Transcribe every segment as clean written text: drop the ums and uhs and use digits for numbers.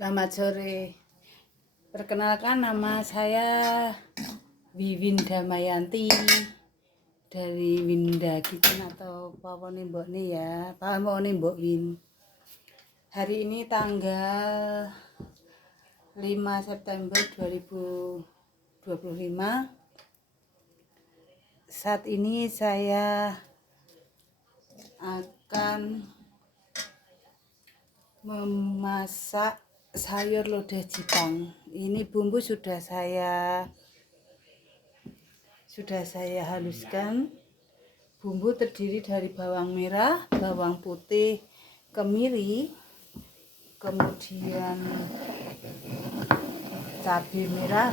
Selamat sore. Perkenalkan, nama saya Wiwin Damayanti dari Winda Kitchen atau Pawone Mbok nih ya, Pawone Mbok Win. Hari ini tanggal 5 September 2025. Saat ini saya akan memasak sayur lodeh Jipang. Ini bumbu sudah saya haluskan. Bumbu terdiri dari bawang merah, bawang putih, kemiri, kemudian cabai merah,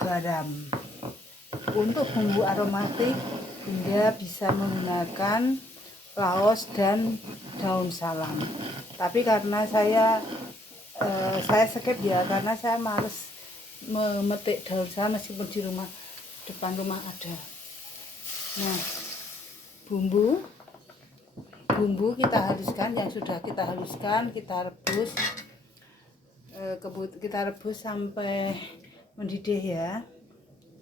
garam. Untuk bumbu aromatik, Bunda bisa menggunakan laos dan daun salam. Tapi karena saya skip ya, karena saya males memetik daun salam meskipun di depan rumah ada. Nah, bumbu kita haluskan, yang sudah kita haluskan kita rebus, kita rebus sampai mendidih ya.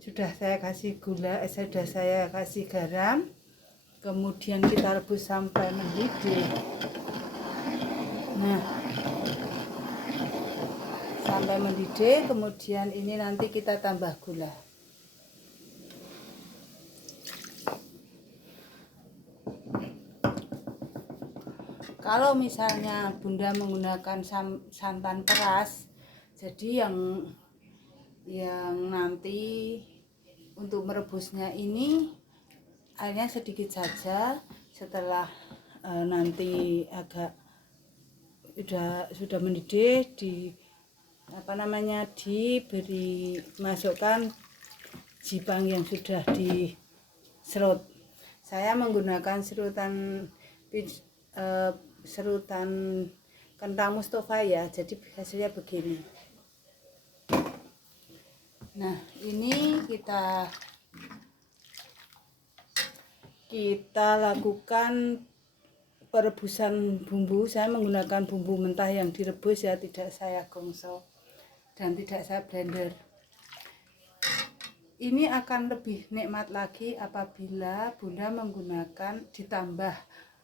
Sudah saya kasih gula, sudah saya kasih garam, kemudian kita rebus sampai mendidih. Nah, sampai mendidih, kemudian ini nanti kita tambah gula. Kalau misalnya Bunda menggunakan santan peras, jadi yang nanti untuk merebusnya ini airnya sedikit saja. Setelah nanti agak sudah mendidih, diberi masukkan jipang yang sudah diserut. Saya menggunakan serutan kentang Mustafa ya, jadi hasilnya begini. Nah, ini kita lakukan perebusan bumbu. Saya menggunakan bumbu mentah yang direbus ya, tidak saya gongso dan tidak saya blender. Ini akan lebih nikmat lagi apabila Bunda menggunakan ditambah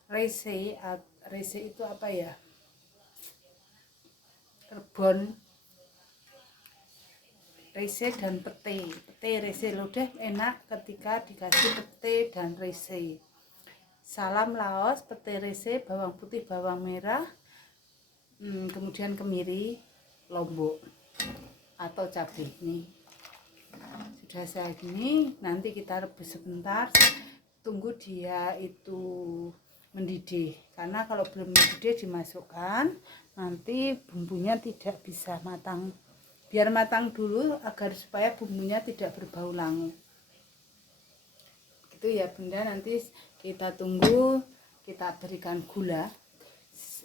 rese. Rese itu apa ya? Rebon, rese dan pete. Rese lodeh enak ketika dikasih pete dan rese. Salam laos, pete rese, bawang putih, bawang merah, kemudian kemiri, lombok atau cabai. Ini sudah saya gini, nanti kita rebus sebentar, tunggu dia itu mendidih. Karena kalau belum mendidih dimasukkan, nanti bumbunya tidak bisa matang. Biar matang dulu agar supaya bumbunya tidak berbau langu. Gitu ya Bunda, nanti kita tunggu, kita berikan gula.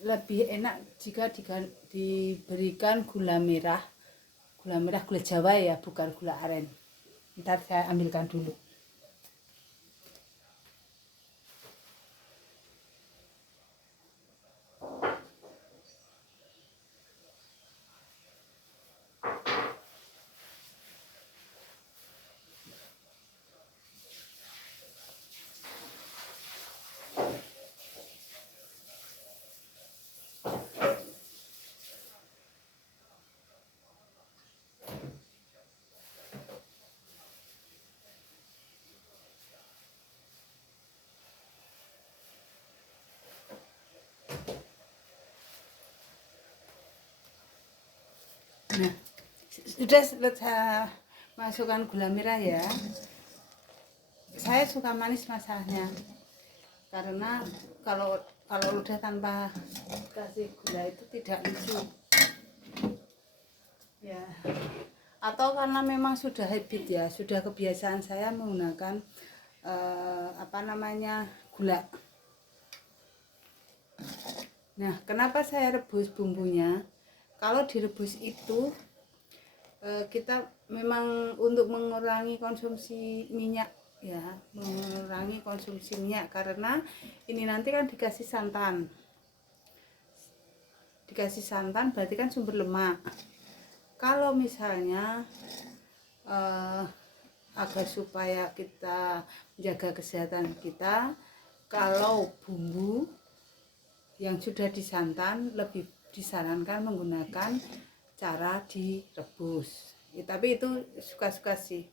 Lebih enak jika diberikan gula merah. Gula Jawa ya, bukan gula aren. Ntar saya ambilkan dulu. Nah, sudah saya masukkan gula merah ya. Saya suka manis masalahnya, karena kalau udah tanpa kasih gula itu tidak lucu ya. Atau karena memang sudah habit ya, sudah kebiasaan saya menggunakan gula. Nah, kenapa saya rebus bumbunya? Kalau direbus itu kita memang untuk mengurangi konsumsi minyak ya, karena ini nanti kan dikasih santan dikasih santan berarti kan sumber lemak. Kalau misalnya agar supaya kita menjaga kesehatan kita, kalau bumbu yang sudah disantan lebih disarankan menggunakan cara direbus ya, tapi itu suka-suka sih.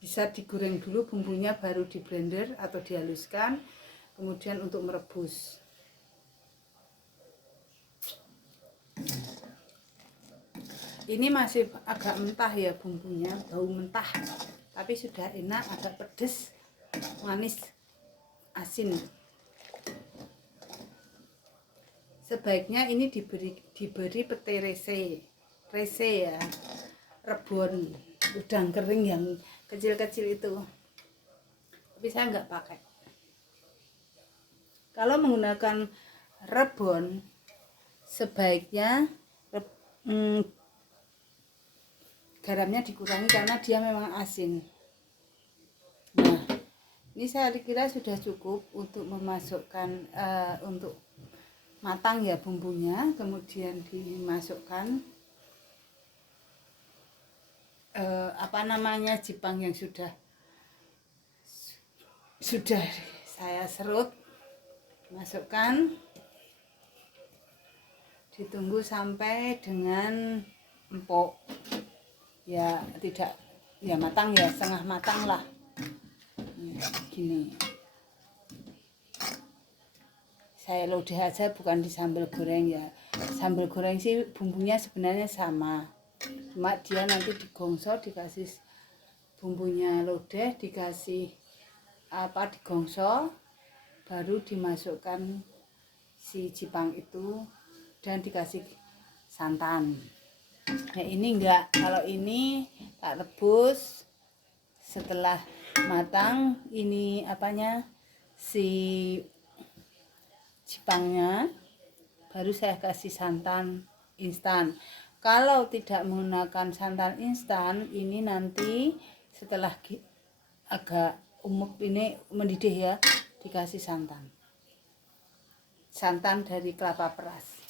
Bisa digoreng dulu bumbunya baru di blender atau dihaluskan kemudian untuk merebus. Ini masih agak mentah ya bumbunya, bau mentah, tapi sudah enak, agak pedes, manis, asin. Sebaiknya ini diberi pete rese ya, rebon udang kering yang kecil-kecil itu, tapi saya nggak pakai. Kalau menggunakan rebon sebaiknya garamnya dikurangi karena dia memang asin. Nah, ini saya kira sudah cukup untuk memasukkan untuk matang ya bumbunya, kemudian dimasukkan jipang yang sudah saya serut, masukkan, ditunggu sampai dengan empuk ya, tidak ya matang ya, setengah matang lah ya, gini. Saya lodeh aja, bukan di sambal goreng ya. Sambal goreng sih bumbunya sebenarnya sama, cuma dia nanti digongso, dikasih bumbunya lodeh, dikasih digongso, baru dimasukkan si jipang itu dan dikasih santan. Nah ini enggak, kalau ini tak rebus, setelah matang ini si jipangnya, baru saya kasih santan instan. Kalau tidak menggunakan santan instan, ini nanti setelah agak umuk ini mendidih ya, dikasih santan dari kelapa peras.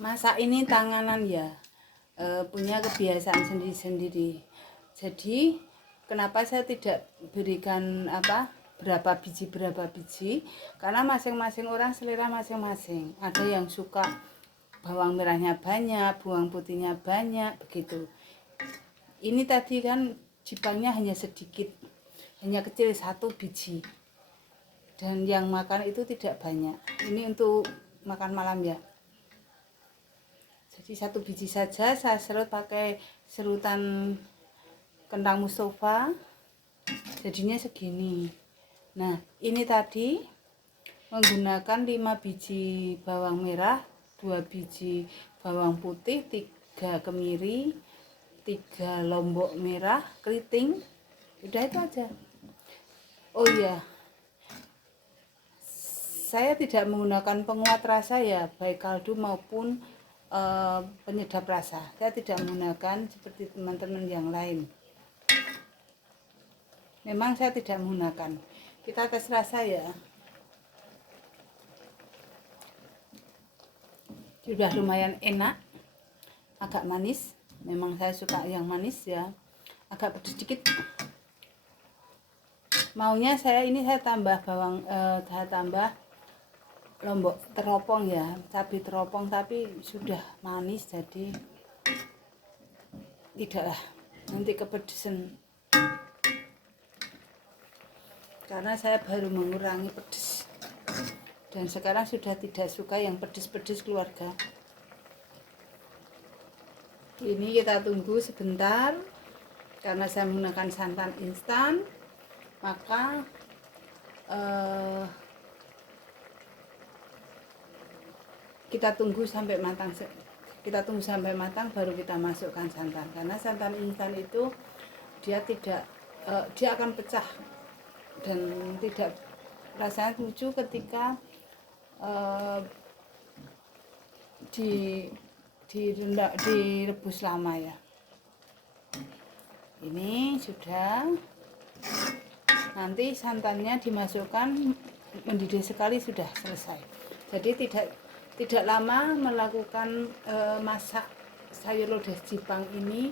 Masak ini tanganan ya, punya kebiasaan sendiri-sendiri. Jadi kenapa saya tidak berikan berapa biji, karena masing-masing orang selera masing-masing. Ada yang suka bawang merahnya banyak, bawang putihnya banyak, begitu. Ini tadi kan jipangnya hanya sedikit, hanya kecil 1 biji, dan yang makan itu tidak banyak. Ini untuk makan malam ya. Jadi 1 biji saja saya serut pakai serutan kentang mustofa, jadinya segini. Nah ini tadi menggunakan 5 biji bawang merah, 2 biji bawang putih, 3 kemiri, 3 lombok merah keriting, udah itu aja. Oh iya, saya tidak menggunakan penguat rasa ya, baik kaldu maupun penyedap rasa. Saya tidak menggunakan seperti teman-teman yang lain. Memang saya tidak menggunakan. Kita tes rasa ya. Sudah lumayan enak, agak manis. Memang saya suka yang manis ya. Agak pedas sedikit. Maunya saya tambah bawang, saya tambah lombok teropong ya, cabai teropong, tapi sudah manis jadi tidaklah, nanti kepedesan, karena saya baru mengurangi pedas dan sekarang sudah tidak suka yang pedes-pedes keluarga. Ini kita tunggu sebentar, karena saya menggunakan santan instan, maka kita tunggu sampai matang kita tunggu sampai matang baru kita masukkan santan, karena santan instan itu dia tidak dia akan pecah dan tidak rasanya lucu ketika direbus lama ya. Ini sudah, nanti santannya dimasukkan, mendidih sekali sudah selesai. Jadi tidak lama melakukan masak sayur lodeh Jipang ini,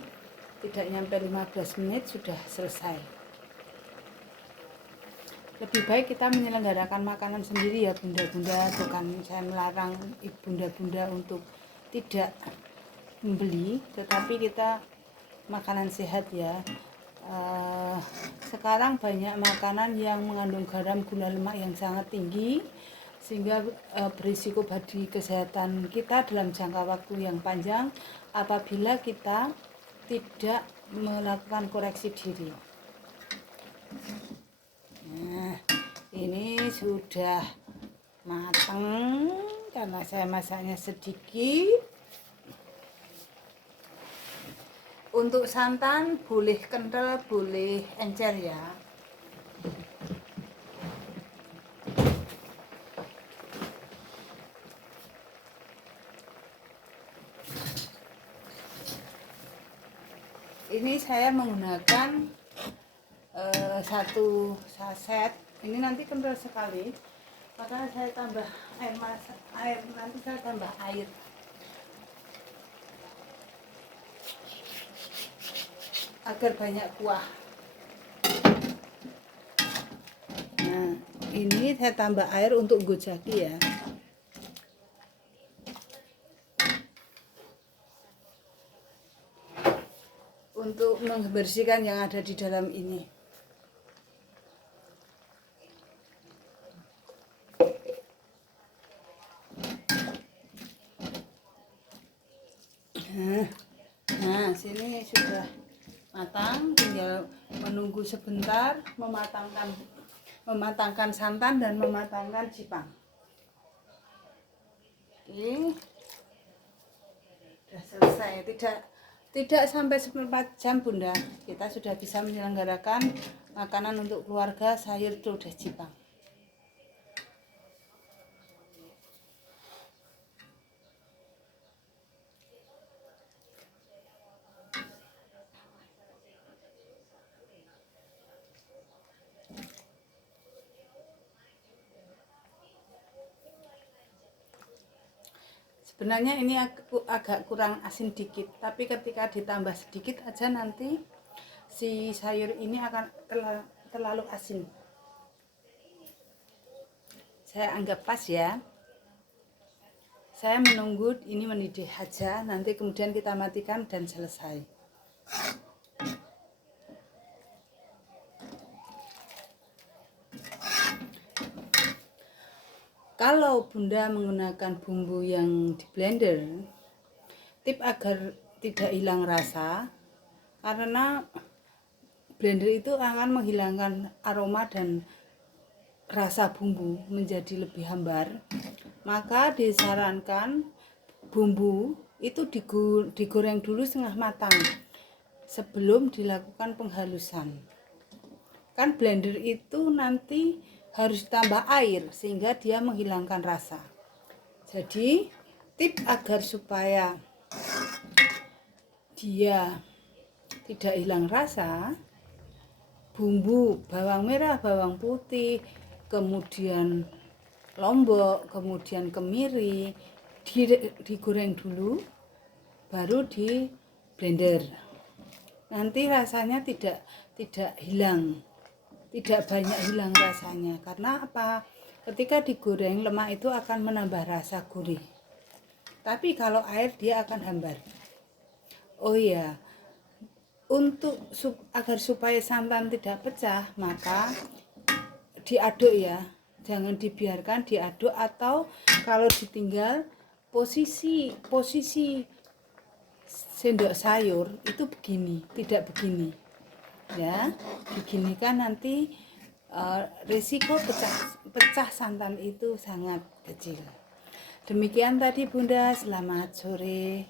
tidak nyampe 15 menit sudah selesai. Lebih baik kita menyelenggarakan makanan sendiri ya bunda-bunda, bukan saya melarang bunda-bunda untuk tidak membeli, tetapi kita makanan sehat ya. Sekarang banyak makanan yang mengandung garam, gula, lemak yang sangat tinggi, sehingga berisiko bagi kesehatan kita dalam jangka waktu yang panjang apabila kita tidak melakukan koreksi diri. Nah, ini sudah matang karena saya masaknya sedikit. Untuk santan boleh kental, boleh encer ya. Ini saya menggunakan 1 saset. Ini nanti kental sekali, maka saya tambah nanti saya tambah air. Agar banyak kuah. Nah, ini saya tambah air untuk gojaki ya. Untuk membersihkan yang ada di dalam ini. Nah, sini sudah matang, tinggal menunggu sebentar, mematangkan santan dan mematangkan Jipang. Oke, sudah selesai. Tidak sampai 4 jam bunda, kita sudah bisa menyelenggarakan makanan untuk keluarga sayur lodeh Jipang. Sebenarnya ini agak kurang asin dikit, tapi ketika ditambah sedikit aja nanti si sayur ini akan terlalu asin. Saya anggap pas ya. Saya menunggu ini mendidih aja, nanti kemudian kita matikan dan selesai. Kalau bunda menggunakan bumbu yang di blender, tip agar tidak hilang rasa, karena blender itu akan menghilangkan aroma dan rasa bumbu menjadi lebih hambar, maka disarankan bumbu itu digoreng dulu setengah matang sebelum dilakukan penghalusan. Kan blender itu nanti harus tambah air sehingga dia menghilangkan rasa. Jadi tip agar supaya dia tidak hilang rasa, bumbu bawang merah, bawang putih, kemudian lombok, kemudian kemiri digoreng dulu baru di blender. Nanti rasanya tidak hilang, tidak banyak hilang rasanya. Karena apa? Ketika digoreng lemak itu akan menambah rasa gurih, tapi kalau air dia akan hambar. Oh iya, untuk agar supaya santan tidak pecah, maka diaduk ya, jangan dibiarkan diaduk, atau kalau ditinggal posisi sendok sayur itu begini, tidak begini ya, diginikan nanti risiko pecah santan itu sangat kecil. Demikian tadi bunda, selamat sore.